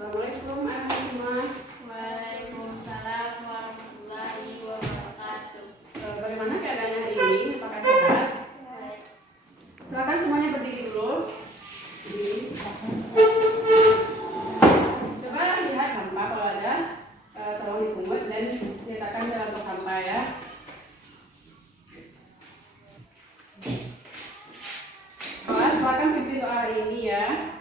Assalamualaikum anak semua. Waalaikumsalam warahmatullahi wabarakatuh. Bagaimana keadaannya hari ini? Apakah sehat? Baik. Silakan semuanya berdiri dulu. Berdiri. Coba lihat sampah kalau ada, tolong dipungut dan letakkan dalam tong sampah ya. Silakan pimpin doa hari ini ya.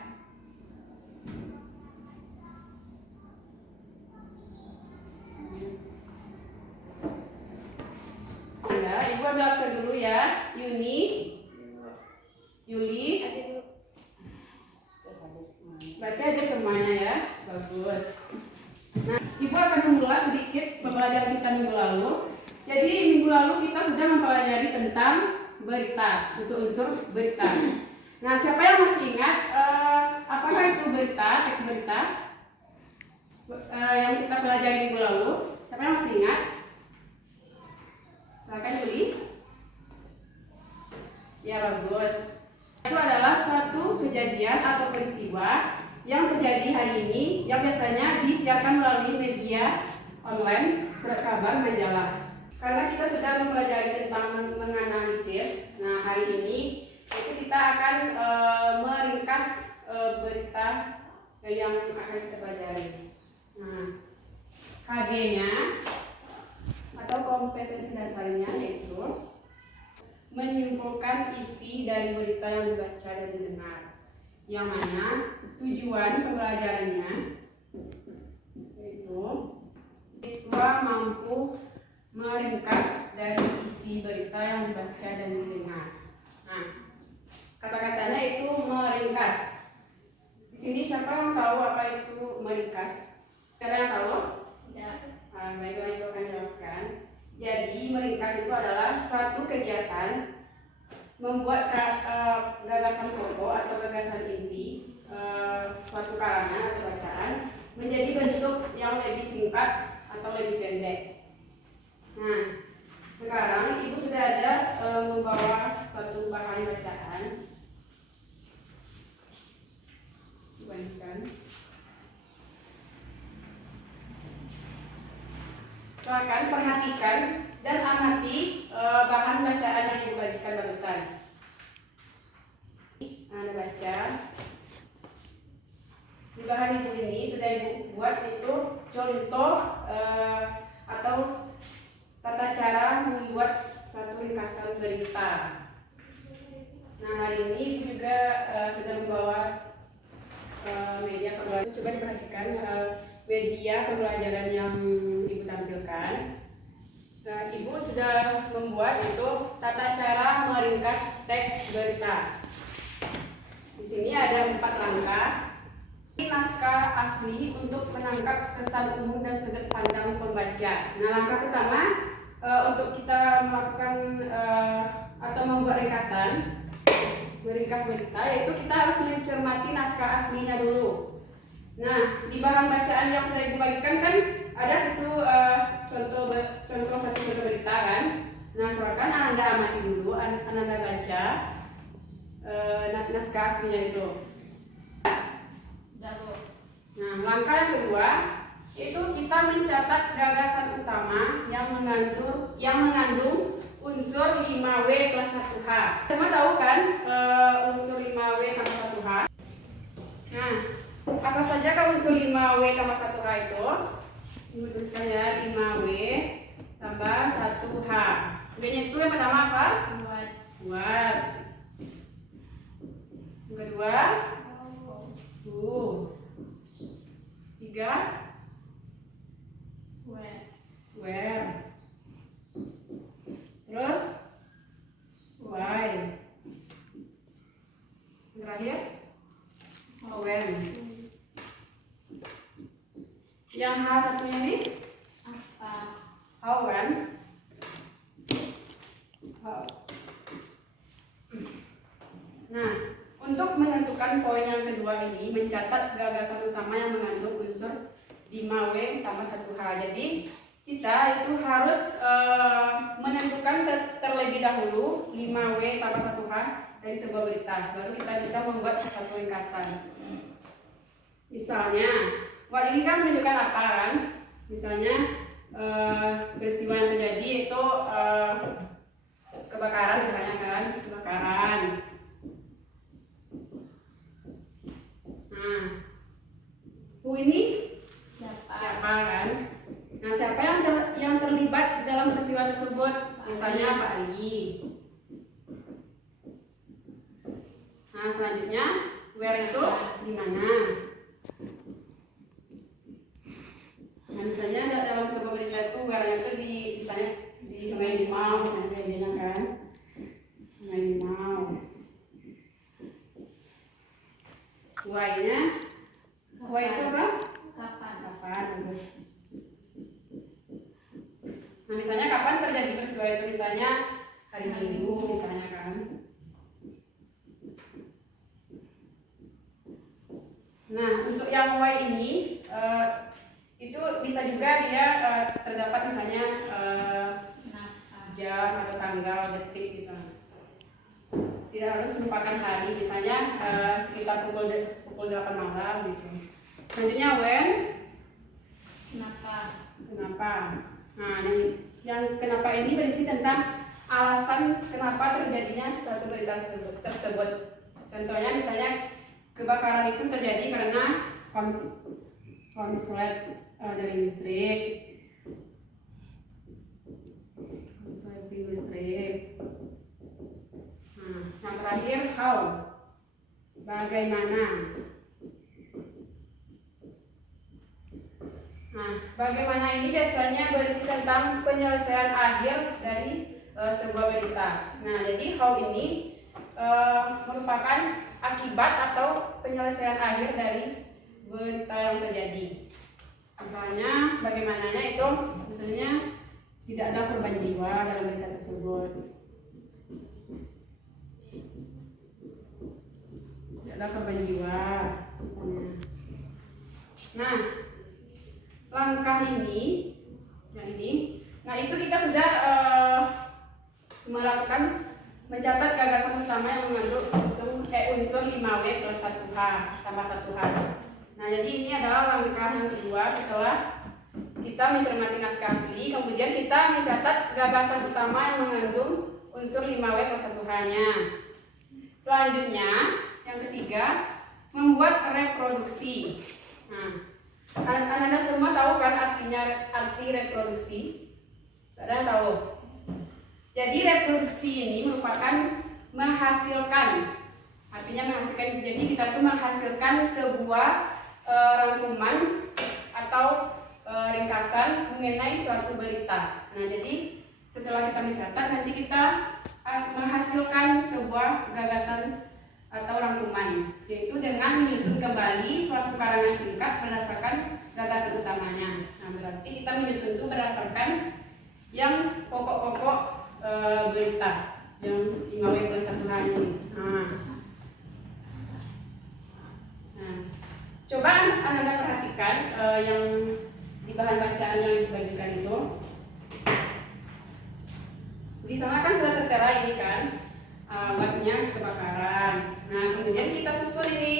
Ibu ambil absen dulu ya. Yuni, Yuli, berarti ada semuanya ya. Bagus. Nah, Ibu akan mengulas sedikit pembelajaran kita minggu lalu. Jadi minggu lalu kita sudah mempelajari tentang berita, unsur-unsur berita. Nah, siapa yang masih ingat apakah itu berita, teks berita yang kita pelajari minggu lalu? Siapa yang masih ingat? Silakan Yuli. Ya, bagus. Itu adalah suatu kejadian atau peristiwa yang terjadi hari ini yang biasanya disiarkan melalui media online, surat kabar, majalah. Karena kita sudah mempelajari tentang menganalisis, nah hari ini itu kita akan meringkas berita yang akan kita pelajari. Nah, KD-nya atau kompetensi dasarnya yaitu menyimpulkan isi dari berita yang dibaca dan didengar, yang mana tujuan pembelajarannya yaitu siswa mampu meringkas dari isi berita yang dibaca dan didengar. Nah, kata-katanya itu meringkas. Di sini siapa yang tahu apa itu meringkas? Ada yang tahu? Ya. Baiklah, itu akan jelaskan. Jadi meringkas itu adalah suatu kegiatan membuat gagasan pokok atau gagasan inti suatu karangan atau bacaan menjadi bentuk yang lebih singkat atau lebih pendek. Nah, sekarang Ibu sudah ada membawa suatu bahan bacaan. Bandingkan. Silakan perhatikan dan amati bahan bacaan yang Ibu bagikan barusan. Anda baca. Di bahan Ibu ini sudah Ibu buat itu contoh atau tata cara membuat satu ringkasan berita. Nah, hari ini Ibu juga sudah membawa media pembelajaran. Coba diperhatikan media pembelajaran yang Ibu tampilkan. Ibu sudah membuat itu tata cara meringkas teks berita. Di sini ada 4 langkah. Naskah asli untuk menangkap kesan umum dan sudut pandang pembaca. Nah, langkah pertama untuk kita melakukan atau membuat ringkasan, meringkas berita, yaitu kita harus mencermati naskah aslinya dulu. Nah, di bahan bacaan yang sudah Ibu bagikan kan ada contoh satu berita kan. Nah, silakan Anda amati dulu, Anda baca naskah aslinya itu. Nah, langkah yang kedua itu kita mencatat gagasan utama yang mengandung unsur 5W plus 1H. Semua tahu kan unsur 5W tambah 1H? Nah, apa saja kan unsur 5W tambah 1H itu? Ibu tuliskan ya, 5W tambah 1H. W-nya itu yang pertama apa? Buat. Yang kedua? Tiga? Where. Terus? Why. Yang terakhir? When. Yang H satunya nih? How kan? How. Nah, untuk menentukan poin yang kedua ini, mencatat gagasan utama yang mengandung unsur 5W tambah 1H. Jadi kita itu harus menentukan terlebih dahulu 5W tambah 1H dari sebuah berita. Baru kita bisa membuat satu ringkasan. Misalnya What ini kan menunjukkan apa kan? Misalnya peristiwa yang terjadi itu kebakaran misalnya kan, kebakaran. Nah, who ini siapa kan? Nah, siapa yang terlibat dalam peristiwa tersebut? Misalnya Pak Ali. Nah, selanjutnya where itu di mana? Nah, misalnya dalam sebuah berita itu where itu misalnya di Sungai Limau, misalnya kejadiannya kan, Sungai Limau. Why-nya, why itu apa? Kapan? Bagus. Nah, misalnya kapan terjadi peristiwa itu? Misalnya hari Minggu, misalnya kan. Nah, untuk yang why ini itu bisa juga dia terdapat misalnya jam atau tanggal, detik gitu. Tidak harus merupakan hari, misalnya sekitar pukul 8 malam gitu. Selanjutnya when, kenapa. Nah, yang kenapa ini berisi tentang alasan kenapa terjadinya suatu berita tersebut. Contohnya misalnya kebakaran itu terjadi karena konslet dari listrik. Konsleting listrik. Nah, yang terakhir how, bagaimana. Nah, bagaimana ini biasanya berisi tentang penyelesaian akhir dari sebuah berita. Nah, jadi how ini merupakan akibat atau penyelesaian akhir dari berita yang terjadi. Misalnya, bagaimananya itu, misalnya tidak ada korban jiwa dalam berita tersebut. Tidak ada korban jiwa, misalnya. Nah, langkah ini, nah itu kita sudah melakukan mencatat gagasan utama yang mengandung unsur 5W plus 1H tambah 1H. Nah, jadi ini adalah langkah yang kedua setelah kita mencermati naskah asli, kemudian kita mencatat gagasan utama yang mengandung unsur 5W plus 1H-nya. Selanjutnya, yang ketiga, membuat reproduksi. Nah, Anda semua tahu kan arti reproduksi? Ada yang tahu? Jadi reproduksi ini merupakan menghasilkan. Artinya menghasilkan. Jadi kita tuh menghasilkan sebuah rangkuman atau ringkasan mengenai suatu berita. Nah, jadi setelah kita mencatat, nanti kita menghasilkan sebuah gagasan atau rangkuman, yaitu dengan menyusun kembali suatu karangan singkat berdasarkan gagasan utamanya. Nah, berarti kita menyusun itu berdasarkan yang pokok-pokok berita yang 5W plus 1H ini. Nah, coba Anda perhatikan yang di bahan bacaan yang dibagikan itu. Di sana kan sudah tertera ini kan, buatnya kebakaran. Nah, kemudian kita susun ini.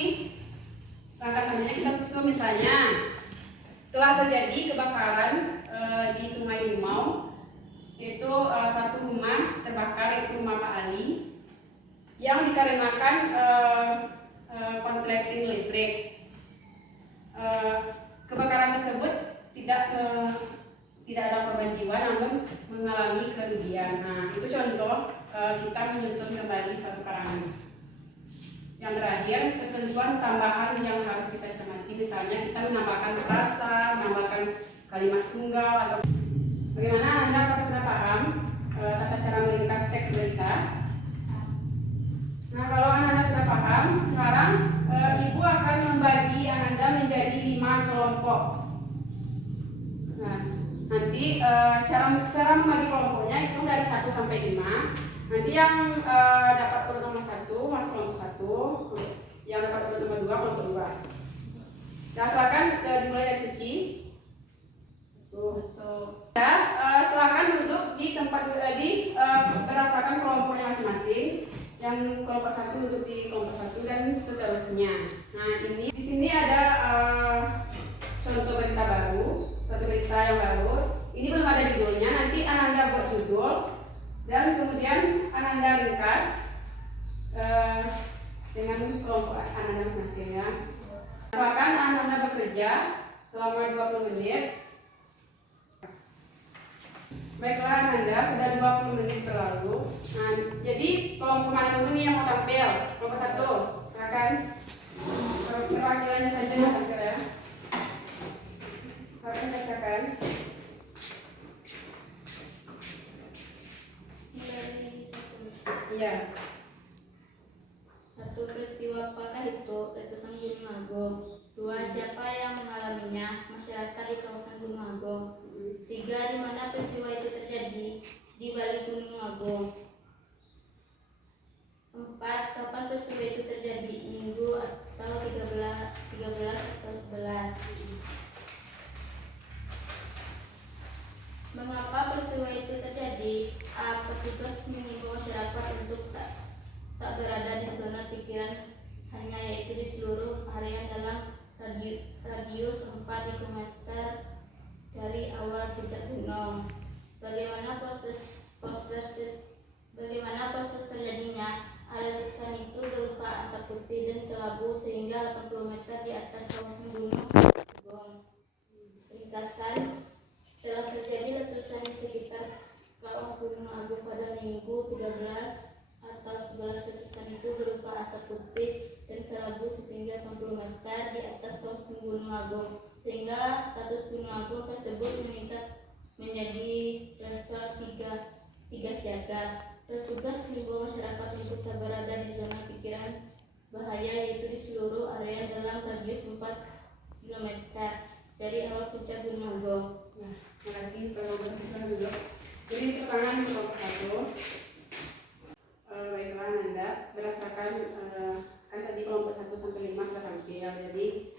Langkah selanjutnya kita susun misalnya telah terjadi kebakaran di Sungai Limau, yaitu satu rumah terbakar, yaitu rumah Pak Ali, yang dikarenakan konsleting listrik. Kebakaran tersebut tidak ada korban jiwa, namun mengalami kerugian. Nah, itu contoh kita menyusun kembali satu karangan. Yang terakhir, ketentuan tambahan yang harus kita cermati, misalnya kita menambahkan frasa, menambahkan kalimat tunggal, atau bagaimana Anda apakah sudah paham tata cara meringkas teks berita? Nah, kalau Anda sudah paham, sekarang Ibu akan membagi Anda menjadi 5 kelompok. Nah, nanti cara membagi kelompoknya itu dari 1 sampai 5. Nanti yang dapat urut nomor 1 masuk kelompok 1, yang dapat urut nomor 2 kelompok 2. Nah, silakan dimulai dari Suci. Ya, silakan duduk di tempat berdasarkan kelompoknya masing-masing. Yang kelompok 1 duduk di kelompok 1 dan seterusnya. Nah, ini di sini ada kerja selama 20 menit. Baiklah Ananda, sudah 20 menit berlalu. Nah, jadi kelompok mana dulu nih yang mau tampil? Kelompok 1, silakan. Perwakilannya saja yang tampil ya. Silakan bacakan. Dari satu. Iya. Satu, peristiwa apakah itu? Letusan Gunung Agung. 2, siapa yang mengalaminya? Masyarakat di kawasan Gunung Agung. 3, di mana peristiwa itu terjadi? Di balik Gunung Agung. 4, kapan peristiwa itu terjadi? Minggu atau 13 atau 11. Mengapa peristiwa itu terjadi? A. Petugas mengimbau masyarakat untuk tak berada di zona pikiran hanya, yaitu di seluruh area dalam radius 4 km dari awal puncak gunung. Bagaimana proses terjadinya? Letusan itu berupa asap putih dan kelabu sehingga 80 meter di atas kawasan Gunung Agung. Ringkasan, telah terjadi letusan di sekitar kawah Gunung Agung pada Minggu 13 atau 11. Letusan itu berupa asap putih dan kelabu setinggi 80 meter di atas kawasan Gunung Agung, sehingga status Gunung Agung tersebut meningkat menjadi level 3 siaga. Petugas mengimbau masyarakat untuk tak berada di zona pikiran bahaya, yaitu di seluruh area dalam radius 4 km dari awal puncak Gunung Agung. Nah, terima kasih Pak dulu. Jadi pertanyaan kelompok 1. Baiklah Ananda, berdasarkan kan tadi kelompok 1 sampai 5 sudah tampil. Jadi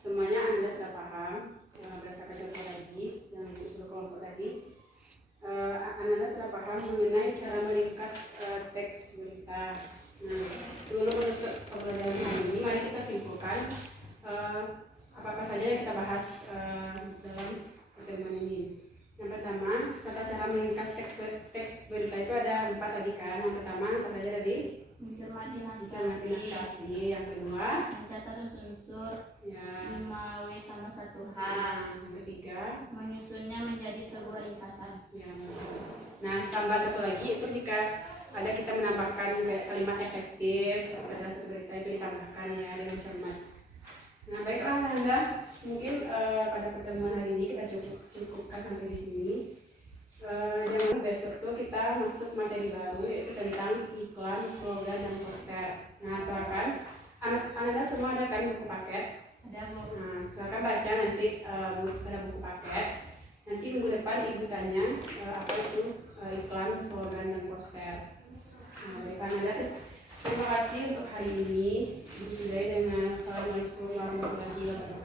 semuanya Anda sudah paham berdasarkan contoh tadi yang disuruh kelompok tadi. Anda sudah paham mengenai cara meringkas teks berita. Nah, sebelum menutup pembelajaran hari ini, mari kita simpulkan apa-apa saja yang kita bahas dalam pertemuan ini. Yang pertama, tata cara meringkas teks berita itu ada 4 tadi kan. Yang pertama, apa saja tadi? Mencermati naskah Mencermati naskah asli. Yang kedua, mencatat unsur ya. 5W tambah 1H. Yang ketiga, menyusunnya menjadi sebuah ringkasan. ya, bagus. Nah, tambah satu lagi itu jika ada kita menambahkan kalimat efektif pada satu berita itu ditambahkan ya dengan cermat. Nah, baiklah Anda, mungkin pada pertemuan hari ini kita cukupkan sampai di sini. Jangan besok tuh kita masuk materi baru, yaitu tentang iklan, slogan, dan poster. Nah, silakan Anda semua ada kan buku paket? Ada Bu. Nah, silakan baca nanti pada buku paket. Nanti minggu depan ibu tanya apa itu iklan, slogan, dan poster. Nah, baiklah Anda, terima kasih untuk hari ini. Ibu sudahi dengan Assalamualaikum warahmatullahi wabarakatuh.